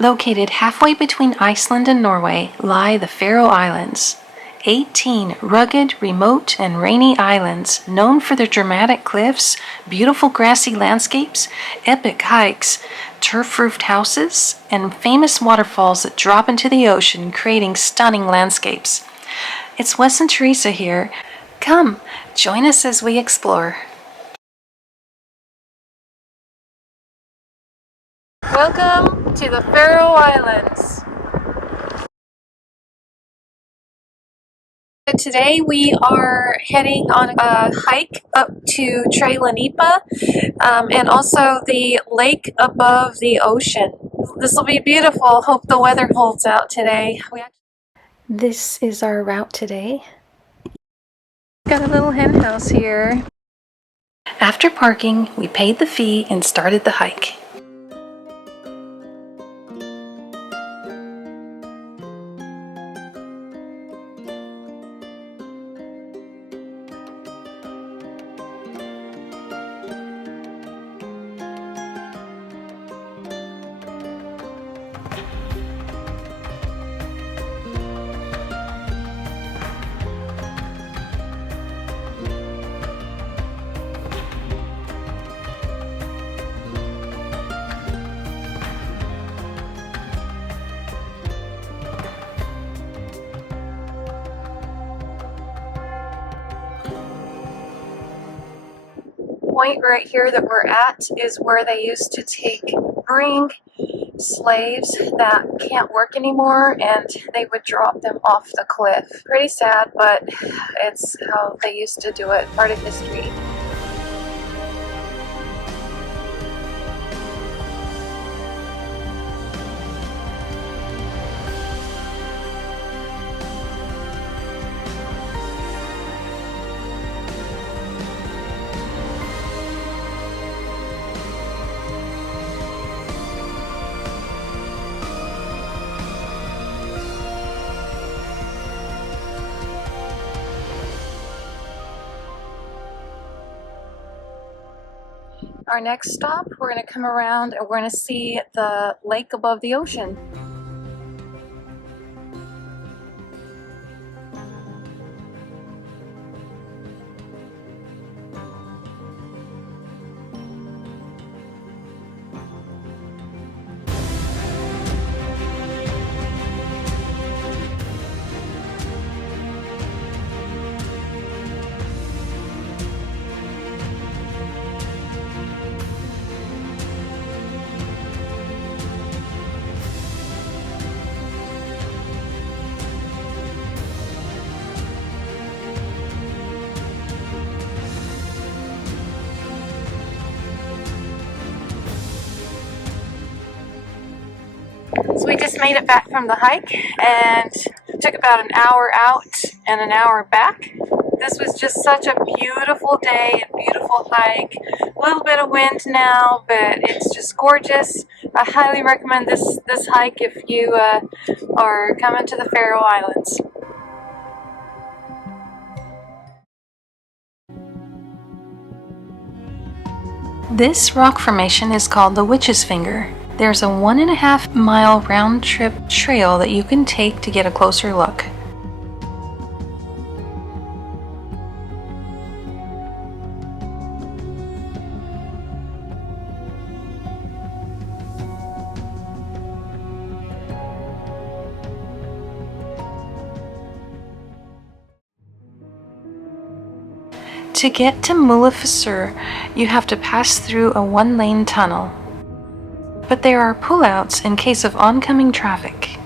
Located halfway between Iceland and Norway lie the Faroe Islands. 18 rugged, remote, and rainy islands known for their dramatic cliffs, beautiful grassy landscapes, epic hikes, turf-roofed houses, and famous waterfalls that drop into the ocean, creating stunning landscapes. It's Wes and Teresa here. Come, join us as we explore. Welcome to the Faroe Islands. Today we are heading on a hike up to Traelanipa and also the lake above the ocean. This will be beautiful. Hope the weather holds out today. This is our route today. Got a little hen house here. After parking, we paid the fee and started the hike. Point right here that we're at is where they used to bring slaves that can't work anymore, and they would drop them off the cliff. Pretty sad, but it's how they used to do it, part of history. Our next stop, we're going to come around and we're going to see the lake above the ocean. So we just made it back from the hike and took about an hour out and an hour back. This was just such a beautiful day and beautiful hike. A little bit of wind now, but it's just gorgeous. I highly recommend this hike if you are coming to the Faroe Islands. This rock formation is called the Witch's Finger. There's a 1.5 mile round trip trail that you can take to get a closer look. To get to Mulafossur, you have to pass through a one-lane tunnel. But there are pullouts in case of oncoming traffic.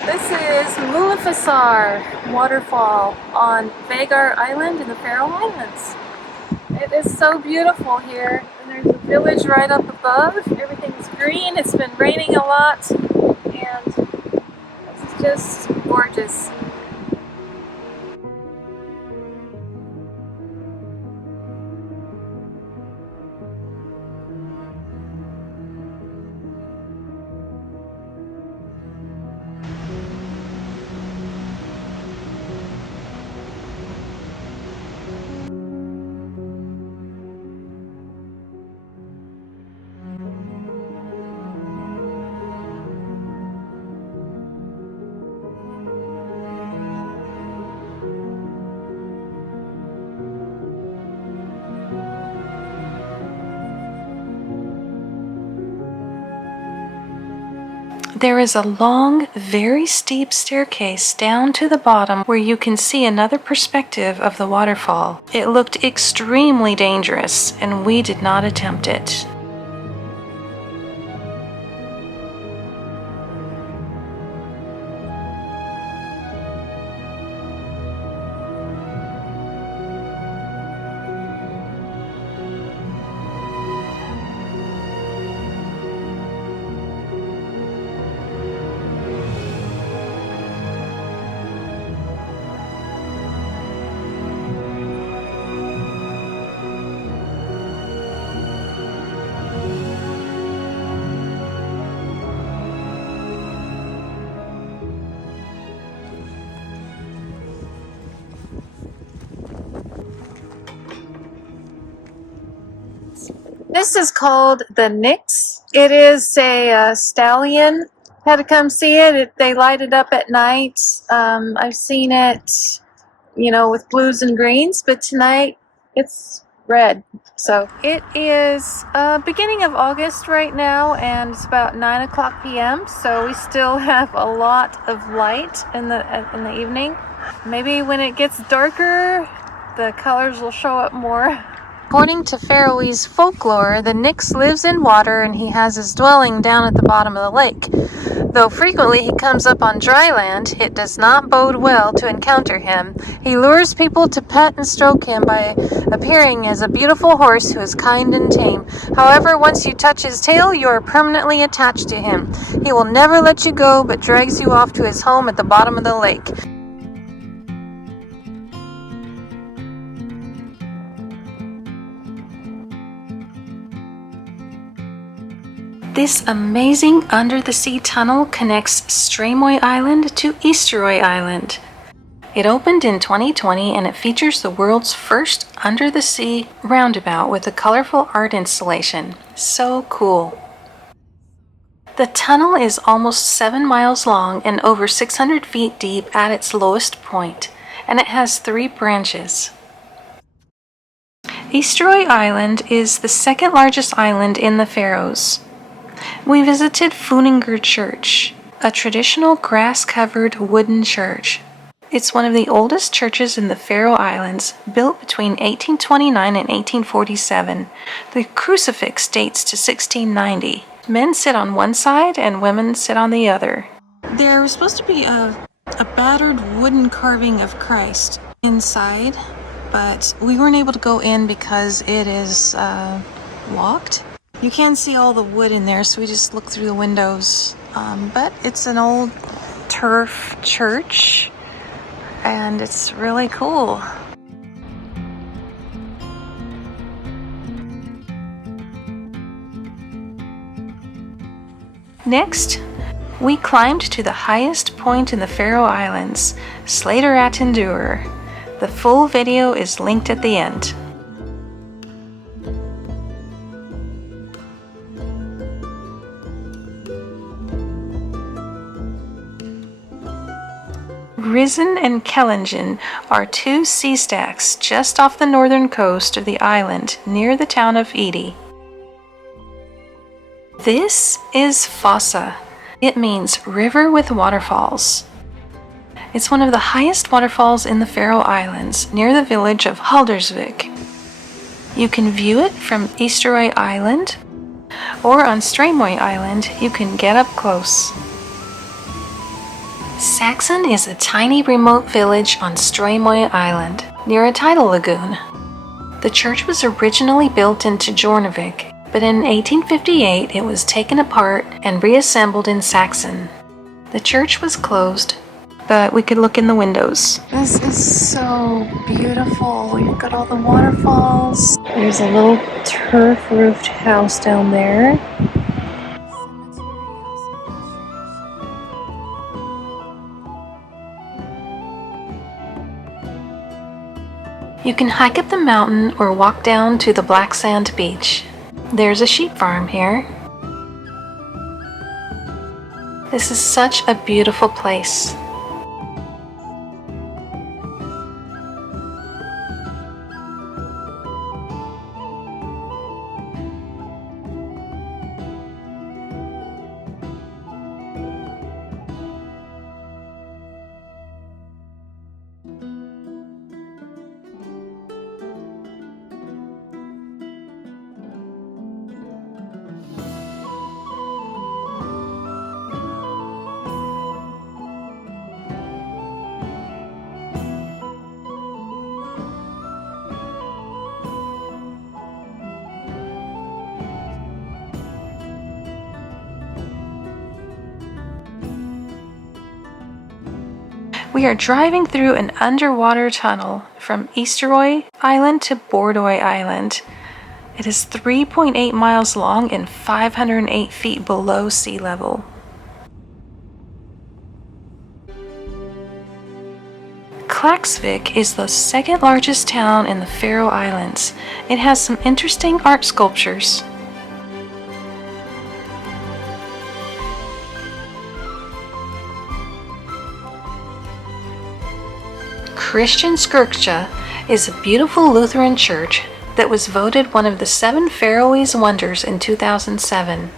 This is Mulafossur Waterfall on Vagar Island in the Faroe Islands. It is so beautiful here, and there's a village right up above. Everything's green, it's been raining a lot, and it's just gorgeous. There is a long, very steep staircase down to the bottom where you can see another perspective of the waterfall. It looked extremely dangerous, and we did not attempt it. This is called the Nix. It is a stallion. Had to come see it. They light it up at night. I've seen it, with blues and greens, but tonight it's red. So it is beginning of August right now, and it's about 9 o'clock p.m. So we still have a lot of light in the evening. Maybe when it gets darker, the colors will show up more. According to Faroese folklore, the Nix lives in water and he has his dwelling down at the bottom of the lake. Though frequently he comes up on dry land, it does not bode well to encounter him. He lures people to pet and stroke him by appearing as a beautiful horse who is kind and tame. However, once you touch his tail, you are permanently attached to him. He will never let you go, but drags you off to his home at the bottom of the lake. This amazing under-the-sea tunnel connects Streymoy Island to Eysturoy Island. It opened in 2020 and it features the world's first under-the-sea roundabout with a colorful art installation. So cool. The tunnel is almost 7 miles long and over 600 feet deep at its lowest point, and it has 3 branches. Eysturoy Island is the second largest island in the Faroes. We visited Funningur Church, a traditional grass-covered wooden church. It's one of the oldest churches in the Faroe Islands, built between 1829 and 1847. The crucifix dates to 1690. Men sit on one side and women sit on the other. There was supposed to be a battered wooden carving of Christ inside, but we weren't able to go in because it is locked. You can see all the wood in there, so we just looked through the windows. But it's an old turf church, and it's really cool. Next, we climbed to the highest point in the Faroe Islands, Sleitaratindur. The full video is linked at the end. Risin and Kellingin are 2 sea stacks just off the northern coast of the island near the town of Edi. This is Fossa. It means river with waterfalls. It's one of the highest waterfalls in the Faroe Islands near the village of Haldersvik. You can view it from Eysturoy Island, or on Streymoy Island you can get up close. Saksun is a tiny remote village on Streymoy Island, near a tidal lagoon. The church was originally built in Jornavik, but in 1858 it was taken apart and reassembled in Saksun. The church was closed, but we could look in the windows. This is so beautiful. We've got all the waterfalls. There's a little turf-roofed house down there. You can hike up the mountain or walk down to the black sand beach. There's a sheep farm here. This is such a beautiful place. We are driving through an underwater tunnel from Eysturoy Island to Bordoy Island. It is 3.8 miles long and 508 feet below sea level. Klaksvik is the second largest town in the Faroe Islands. It has some interesting art sculptures. Christianskirkja is a beautiful Lutheran church that was voted one of the 7 Faroese wonders in 2007.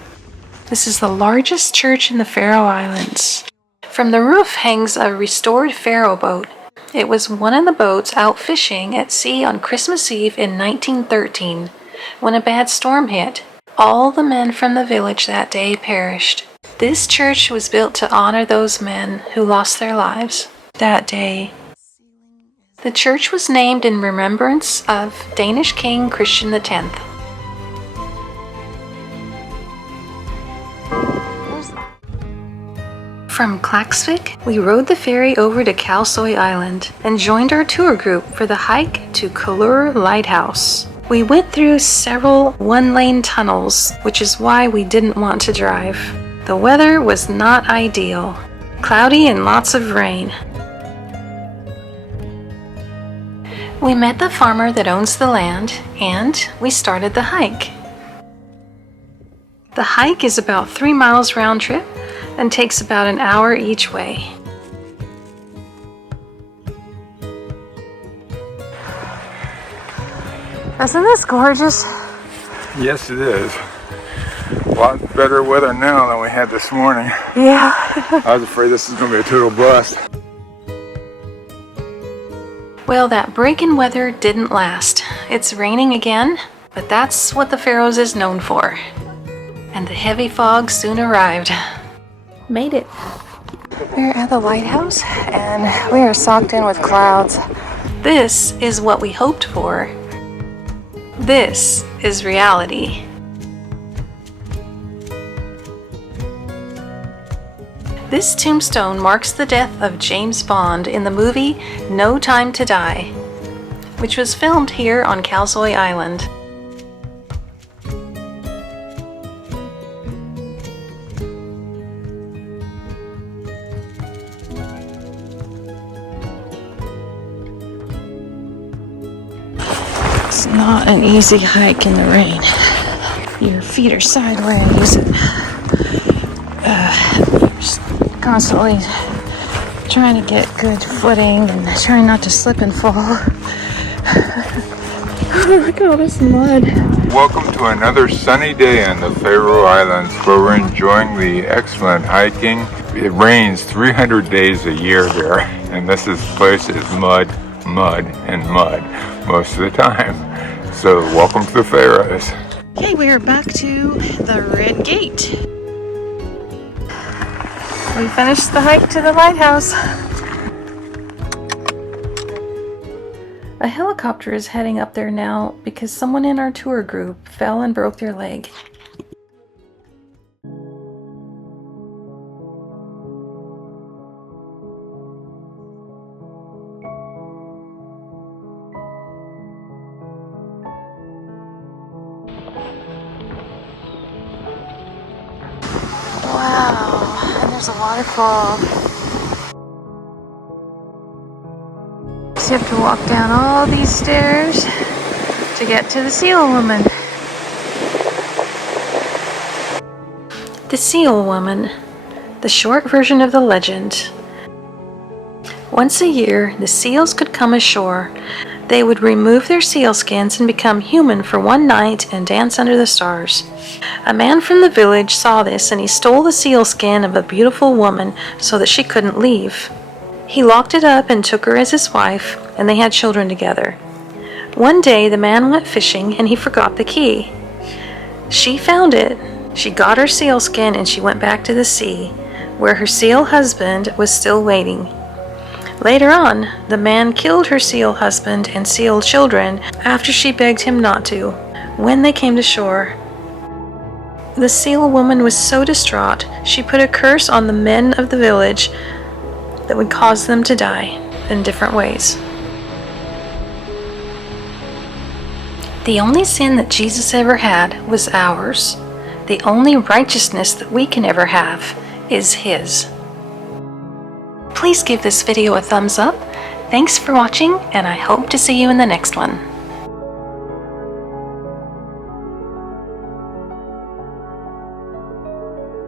This is the largest church in the Faroe Islands. From the roof hangs a restored Faroe boat. It was one of the boats out fishing at sea on Christmas Eve in 1913 when a bad storm hit. All the men from the village that day perished. This church was built to honor those men who lost their lives that day. The church was named in remembrance of Danish King Christian X. From Klaksvik, we rode the ferry over to Kalsoy Island and joined our tour group for the hike to Kallur Lighthouse. We went through several one-lane tunnels, which is why we didn't want to drive. The weather was not ideal, cloudy and lots of rain. We met the farmer that owns the land, and we started the hike. The hike is about 3 miles round trip and takes about an hour each way. Isn't this gorgeous? Yes, it is. A lot better weather now than we had this morning. Yeah. I was afraid this was going to be a total bust. Well, that break in weather didn't last. It's raining again, but that's what the Faroes is known for. And the heavy fog soon arrived. Made it. We're at the lighthouse and we are socked in with clouds. This is what we hoped for. This is reality. This tombstone marks the death of James Bond in the movie No Time to Die, which was filmed here on Kalsoy Island. It's not an easy hike in the rain. Your feet are sideways. Constantly trying to get good footing and trying not to slip and fall. Look at all this mud. Welcome to another sunny day in the Faroe Islands where we're enjoying the excellent hiking. It rains 300 days a year here, and this place is mud, and mud most of the time. So welcome to the Faroes. Okay, we are back to the Red Gate. We finished the hike to the lighthouse. A helicopter is heading up there now because someone in our tour group fell and broke their leg. Wow, and there's a waterfall. So you have to walk down all these stairs to get to the Seal Woman. The Seal Woman, the short version of the legend. Once a year, the seals could come ashore. They would remove their seal skins and become human for one night and dance under the stars. A man from the village saw this and he stole the seal skin of a beautiful woman so that she couldn't leave. He locked it up and took her as his wife, and they had children together. One day the man went fishing and he forgot the key. She found it. She got her seal skin and she went back to the sea, where her seal husband was still waiting. Later on, the man killed her seal husband and seal children after she begged him not to. When they came to shore, the seal woman was so distraught, she put a curse on the men of the village that would cause them to die in different ways. The only sin that Jesus ever had was ours. The only righteousness that we can ever have is His. Please give this video a thumbs up. Thanks for watching, and I hope to see you in the next one.